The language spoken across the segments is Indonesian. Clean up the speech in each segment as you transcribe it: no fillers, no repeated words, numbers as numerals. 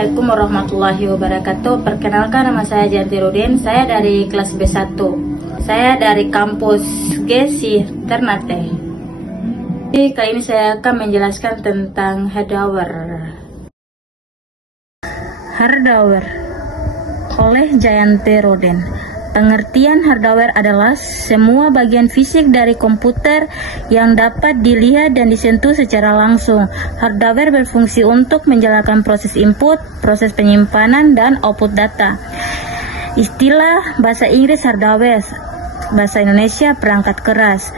Assalamualaikum warahmatullahi wabarakatuh. Perkenalkan, nama saya Janti Rudin. Saya dari kelas B1. Saya dari kampus Gesi Ternate. Jadi kali ini saya akan menjelaskan tentang hardware. Hardware oleh Janti Rudin. Pengertian hardware adalah semua bagian fisik dari komputer yang dapat dilihat dan disentuh secara langsung. Hardware berfungsi untuk menjalankan proses input, proses penyimpanan, dan output data. Istilah bahasa Inggris hardware, bahasa Indonesia perangkat keras.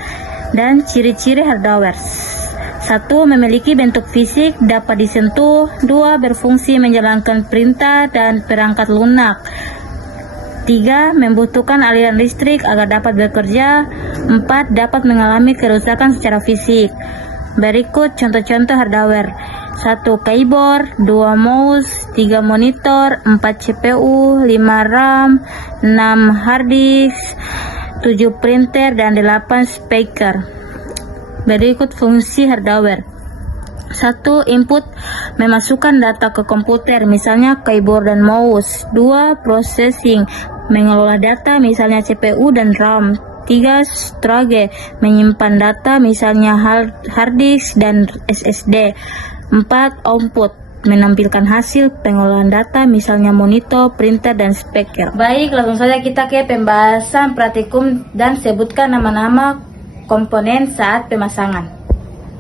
Dan ciri-ciri hardware: 1. Memiliki bentuk fisik, dapat disentuh. 2. Berfungsi menjalankan perintah dan perangkat lunak. 3. Membutuhkan aliran listrik agar dapat bekerja. 4. Dapat mengalami kerusakan secara fisik. Berikut contoh-contoh hardware: 1. Keyboard, 2. mouse, 3. monitor, 4. CPU, 5. RAM, 6. hard disk, 7. printer, dan 8. speaker. Berikut fungsi hardware: 1. Input, memasukkan data ke komputer, misalnya keyboard dan mouse. 2. Processing, mengelola data, misalnya CPU dan RAM. 3. Storage, menyimpan data, misalnya hard disk dan SSD. 4. Output, menampilkan hasil pengolahan data, misalnya monitor, printer, dan speaker. Baik, langsung saja kita ke pembahasan praktikum dan sebutkan nama-nama komponen saat pemasangan.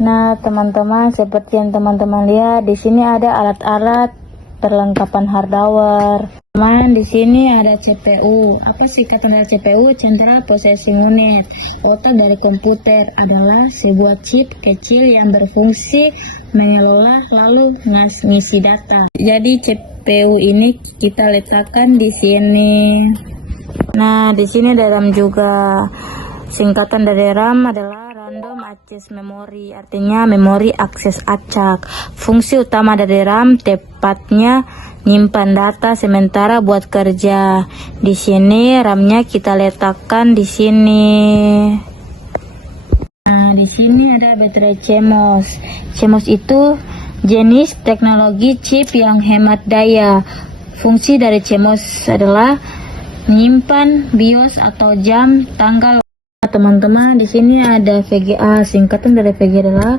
Nah, teman-teman, seperti yang teman-teman lihat di sini ada alat-alat perlengkapan hardware. Teman, di sini ada CPU. Apa singkatan dari CPU? Central Processing Unit. Otak dari komputer adalah sebuah chip kecil yang berfungsi mengelola lalu ngisi data. Jadi CPU ini kita letakkan di sini. Nah, di sini ada RAM juga. Singkatan dari RAM adalah Random Access Memory, artinya memori akses acak. Fungsi utama dari RAM tepatnya nyimpan data sementara buat kerja. Di sini RAM-nya kita letakkan di sini. Nah, di sini ada baterai CMOS. CMOS itu jenis teknologi chip yang hemat daya. Fungsi dari CMOS adalah menyimpan BIOS atau jam, tanggal. Teman-teman, di sini ada VGA. Singkatan dari VGA adalah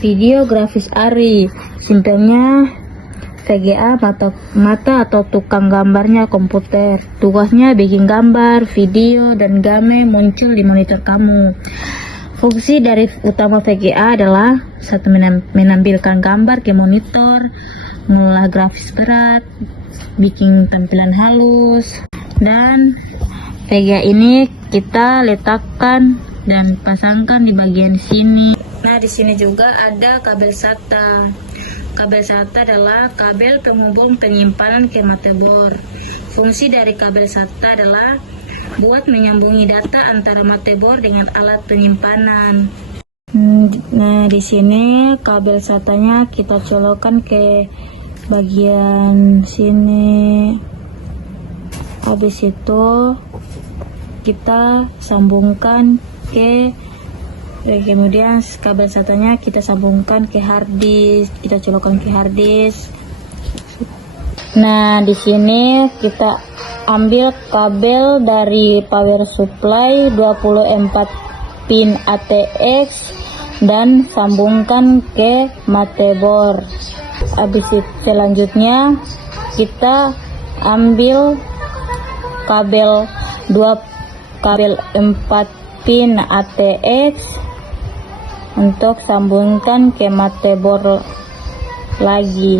video grafis ARRI. Simpelnya VGA mata atau tukang gambarnya komputer. Tugasnya bikin gambar, video, dan game muncul di monitor kamu. Fungsi dari utama VGA adalah 1. Menampilkan gambar ke monitor, mengolah grafis berat, bikin tampilan halus, dan VGA ini kita letakkan dan pasangkan di bagian sini. Nah, di sini juga ada kabel SATA. Kabel SATA adalah kabel penghubung penyimpanan ke motherboard. Fungsi dari kabel SATA adalah buat menyambungi data antara motherboard dengan alat penyimpanan. Nah, di sini kabel SATA-nya kita colokkan ke bagian sini. Habis itu kita sambungkan kemudian kabel SATA-nya kita sambungkan ke hard disk, kita colokkan ke hard disk. Nah, di sini kita ambil kabel dari power supply 24 pin ATX dan sambungkan ke motherboard. Habis itu selanjutnya kita ambil kabel 4 pin ATX untuk sambungkan ke motherboard lagi.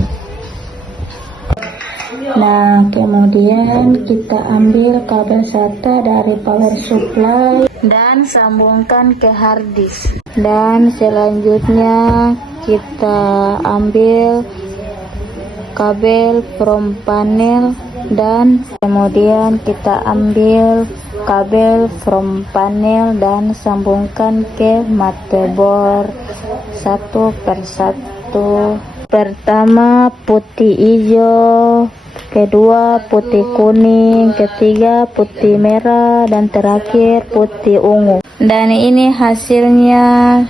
Nah, kemudian kita ambil kabel SATA dari power supply dan sambungkan ke hard disk. Dan selanjutnya kita ambil kabel from panel dan kemudian kita ambil kabel from panel dan sambungkan ke motherboard satu persatu. Pertama putih hijau, kedua putih kuning, ketiga putih merah, dan terakhir putih ungu. Dan ini hasilnya